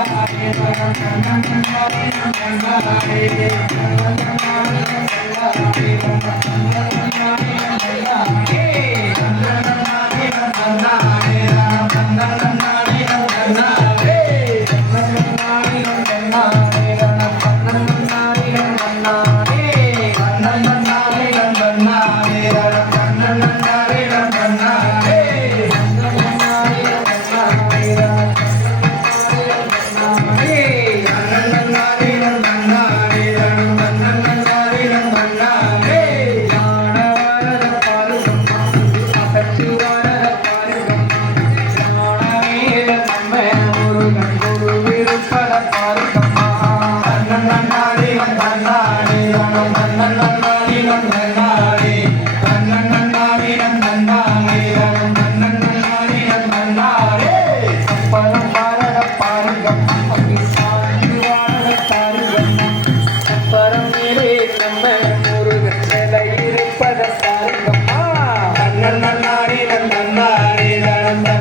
பாரதம் பாருங்கம்மா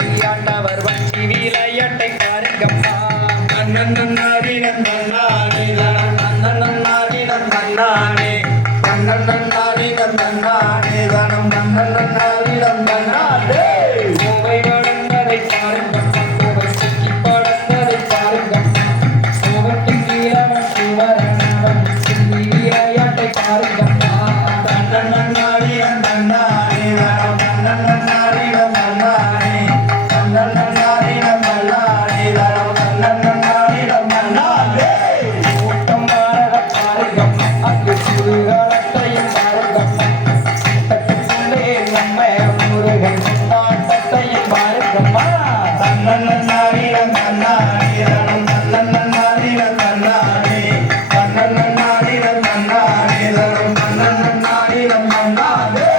பழனி ஆண்டவர் வஞ்சி விளையாட்டை பாருங்கம்மா. Vai.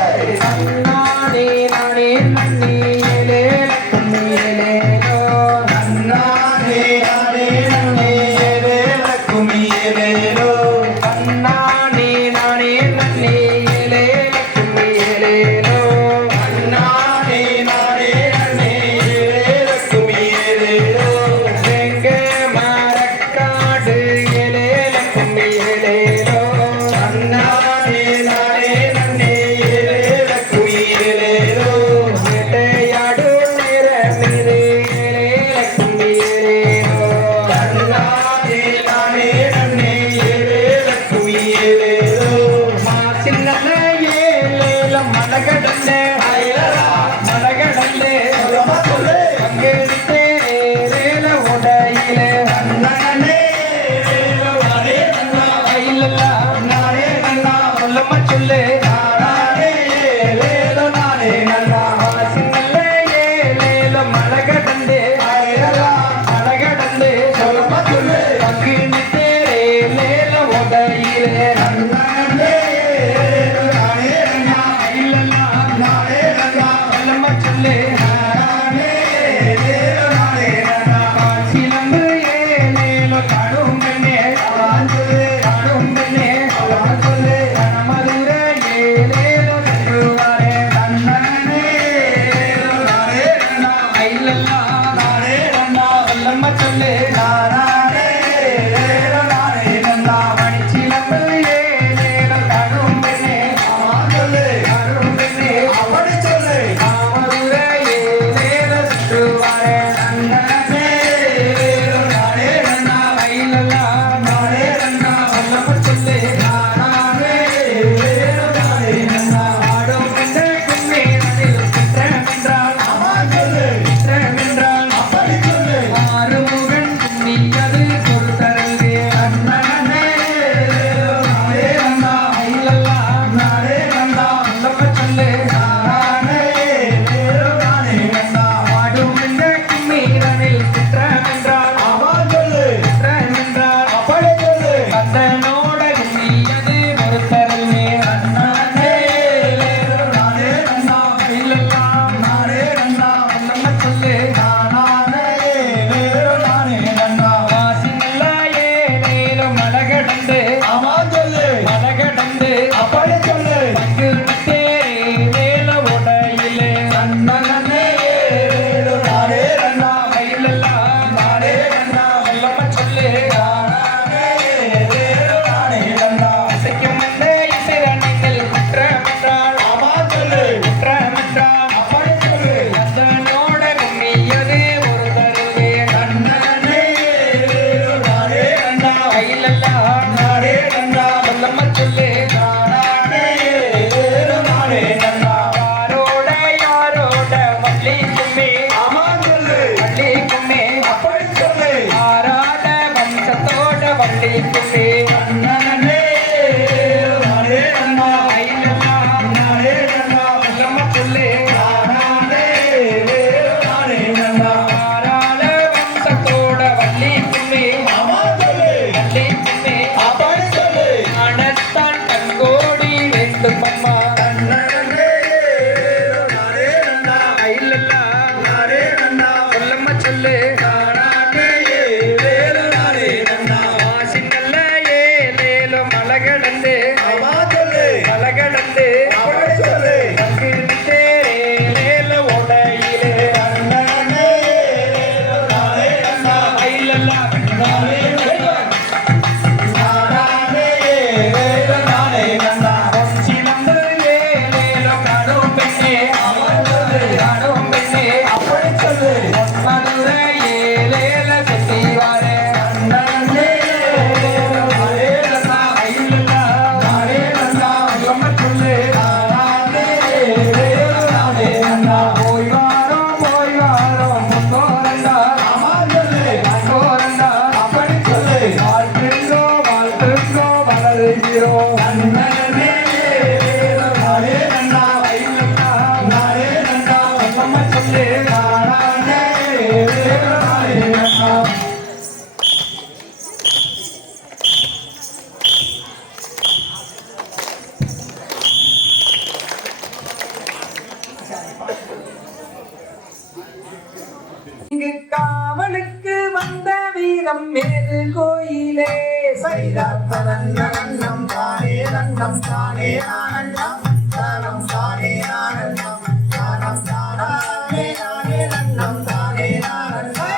தன்னன்னம் தானே நன்னம் தானே ஆனந்தம் தானம் தானே ஆனந்தம் தானம் தானே தானே நன்னம் தானே ஆனந்தம்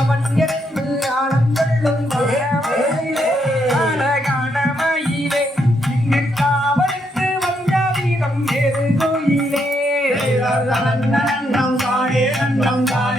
அவன் இருந்து ஆனந்தள்ளும் காணமயிலே இங்கு காவலுக்கு வந்த வீரம் எது கோயிலே நன்னம் தானே நன்னம் தானே